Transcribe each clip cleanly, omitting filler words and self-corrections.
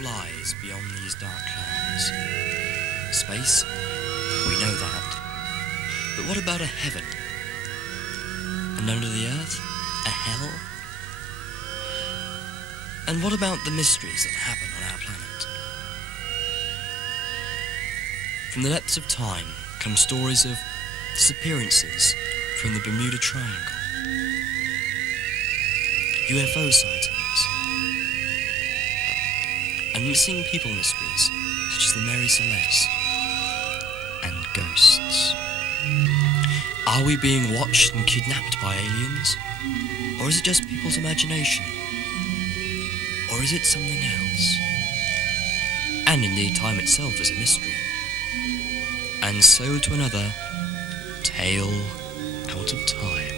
lies beyond these dark clouds? Space? We know that. But what about a heaven? And under the earth? A hell? And what about the mysteries that happen on our planet? From the depths of time come stories of disappearances from the Bermuda Triangle, UFO sightings, and missing people mysteries such as the Mary Celeste and ghosts. Are we being watched and kidnapped by aliens? Or is it just people's imagination? Or is it something else? And indeed time itself is a mystery. And so to another tale out of time.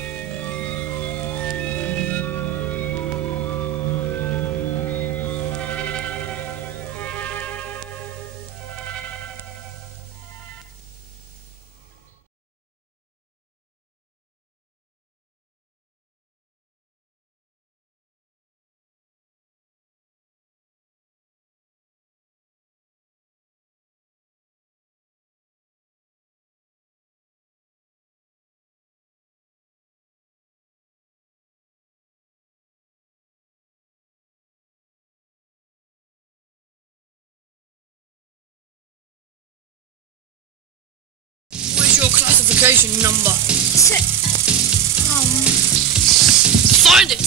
Your classification number. Find it!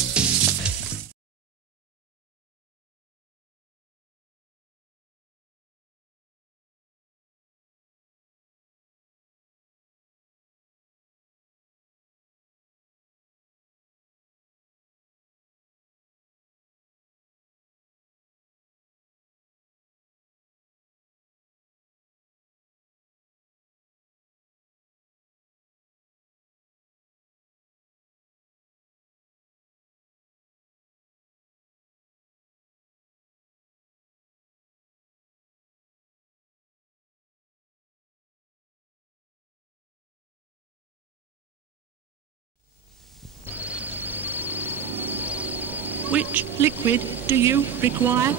Which liquid do you require?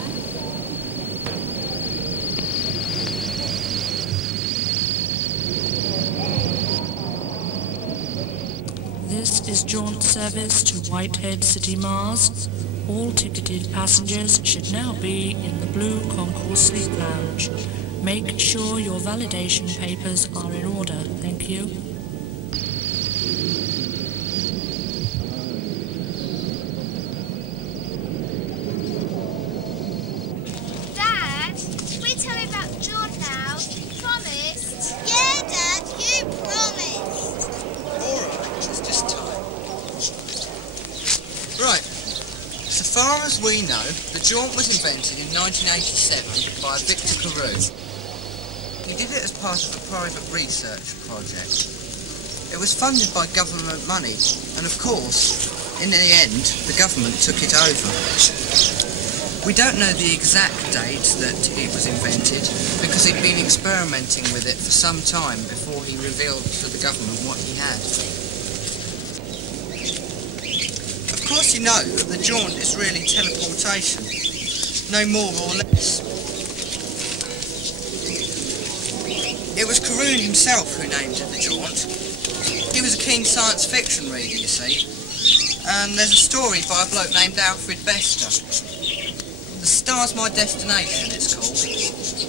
This is Jaunt service to Whitehead City, Mars. All ticketed passengers should now be in the Blue Concourse Sleep Lounge. Make sure your validation papers are in order. Thank you. As far as we know, the Jaunt was invented in 1987 by Victor Carew. He did it as part of a private research project. It was funded by government money, and of course, in the end, the government took it over. We don't know the exact date that it was invented, because he'd been experimenting with it for some time before he revealed to the government what he had. Of course you know that the Jaunt is really teleportation, no more or less. It was Carew himself who named it the Jaunt. He was a keen science fiction reader, you see, and there's a story by a bloke named Alfred Bester. The Star's My Destination, it's called,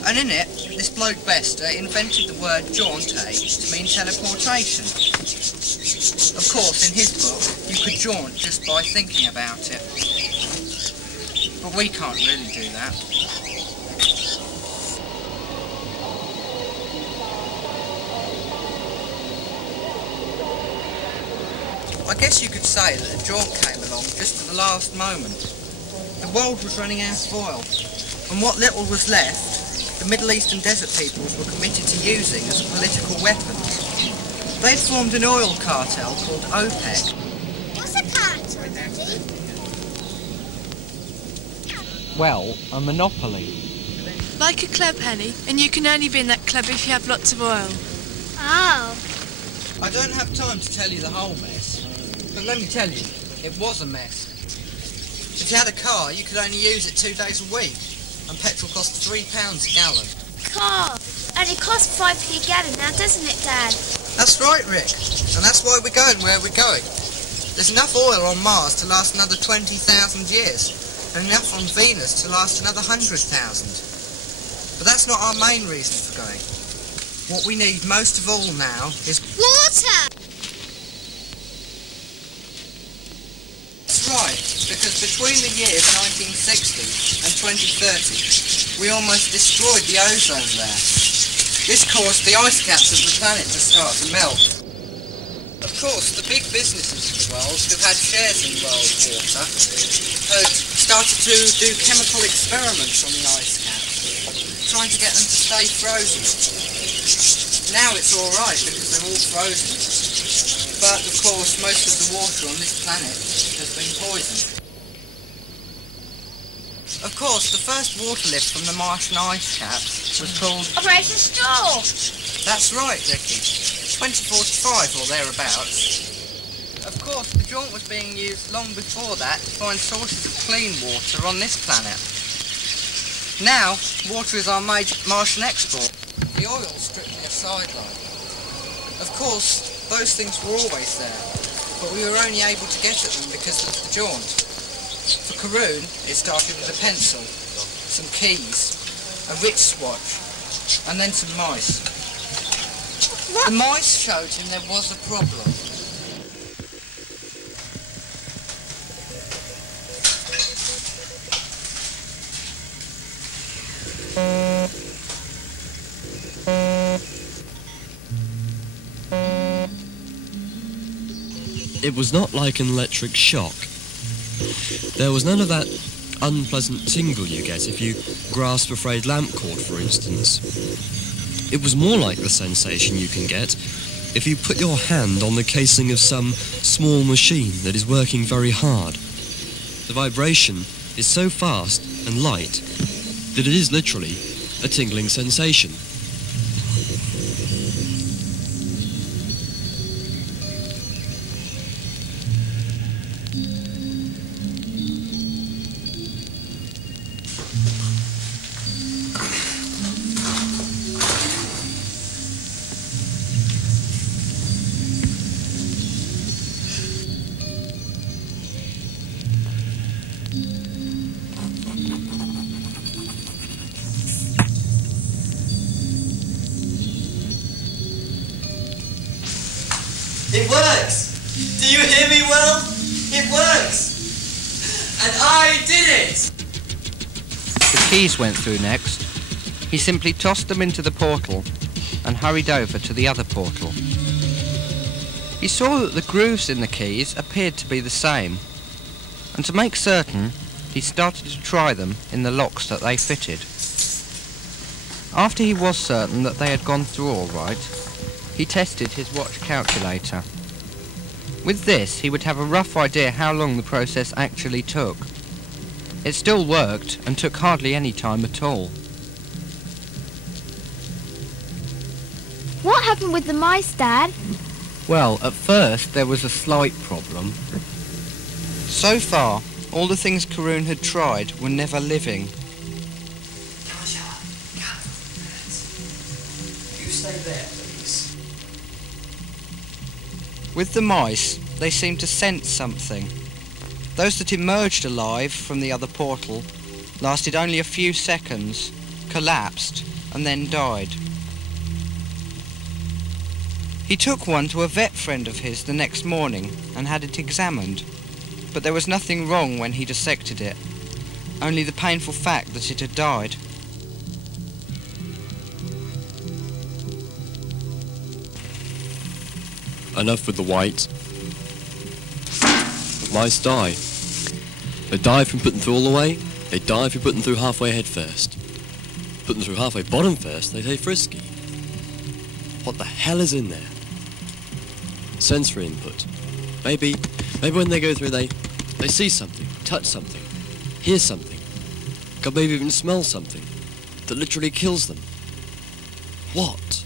and in it, this bloke Bester invented the word jauntate to mean teleportation. Of course, in his book, you could jaunt just by thinking about it. But we can't really do that. I guess you could say that the Jaunt came along just at the last moment. The world was running out of oil, and what little was left, the Middle Eastern desert peoples were committed to using as a political weapon. They'd formed an oil cartel called OPEC. What's a cartel, Daddy? Well, a monopoly. Like a club, Henny, and you can only be in that club if you have lots of oil. Oh. I don't have time to tell you the whole mess, but let me tell you, it was a mess. If you had a car, you could only use it 2 days a week. and petrol costs £3 a gallon. God, and it costs 5p a gallon now, doesn't it, Dad? That's right, Rick, and that's why we're going where we're going. There's enough oil on Mars to last another 20,000 years, and enough on Venus to last another 100,000. But that's not our main reason for going. What we need most of all now is water! That's right, because between the years 1960 and 2030, we almost destroyed the ozone layer. This caused the ice caps of the planet to start to melt. Of course, the big businesses of the world who've had shares in world water had started to do chemical experiments on the ice caps, trying to get them to stay frozen. Now it's all right because they're all frozen. But, of course, most of the water on this planet has been poisoned. Of course, the first water lift from the Martian ice caps was called Operation Straw! That's right, Vicky. 2045 or thereabouts. Of course, the Jaunt was being used long before that to find sources of clean water on this planet. Now, water is our major Martian export. The oil's strictly a sideline. Of course, those things were always there, but we were only able to get at them because of the Jaunt. For Karun, it started with a pencil, some keys, a wristwatch, and then some mice. The mice showed him there was a problem. It was not like an electric shock. There was none of that unpleasant tingle you get if you grasp a frayed lamp cord, for instance. It was more like the sensation you can get if you put your hand on the casing of some small machine that is working very hard. The vibration is so fast and light that it is literally a tingling sensation. It works! Do you hear me well? It works! And I did it! The keys went through next. He simply tossed them into the portal and hurried over to the other portal. He saw that the grooves in the keys appeared to be the same, and to make certain, he started to try them in the locks that they fitted. After he was certain that they had gone through all right, he tested his watch calculator. With this, he would have a rough idea how long the process actually took. It still worked and took hardly any time at all. What happened with the mice, Dad? Well, at first there was a slight problem. So far, all the things Karun had tried were never living. You stay there, please. With the mice, they seemed to sense something. Those that emerged alive from the other portal lasted only a few seconds, collapsed, and then died. He took one to a vet friend of his the next morning and had it examined, but there was nothing wrong when he dissected it, only the painful fact that it had died. Enough with the white. Mice die. They die if you put them through all the way. They die if you put them through halfway head first. Put them through halfway bottom first, they stay frisky. What the hell is in there? Sensory input. Maybe when they go through they see something, touch something, hear something. God, maybe even smell something that literally kills them. What?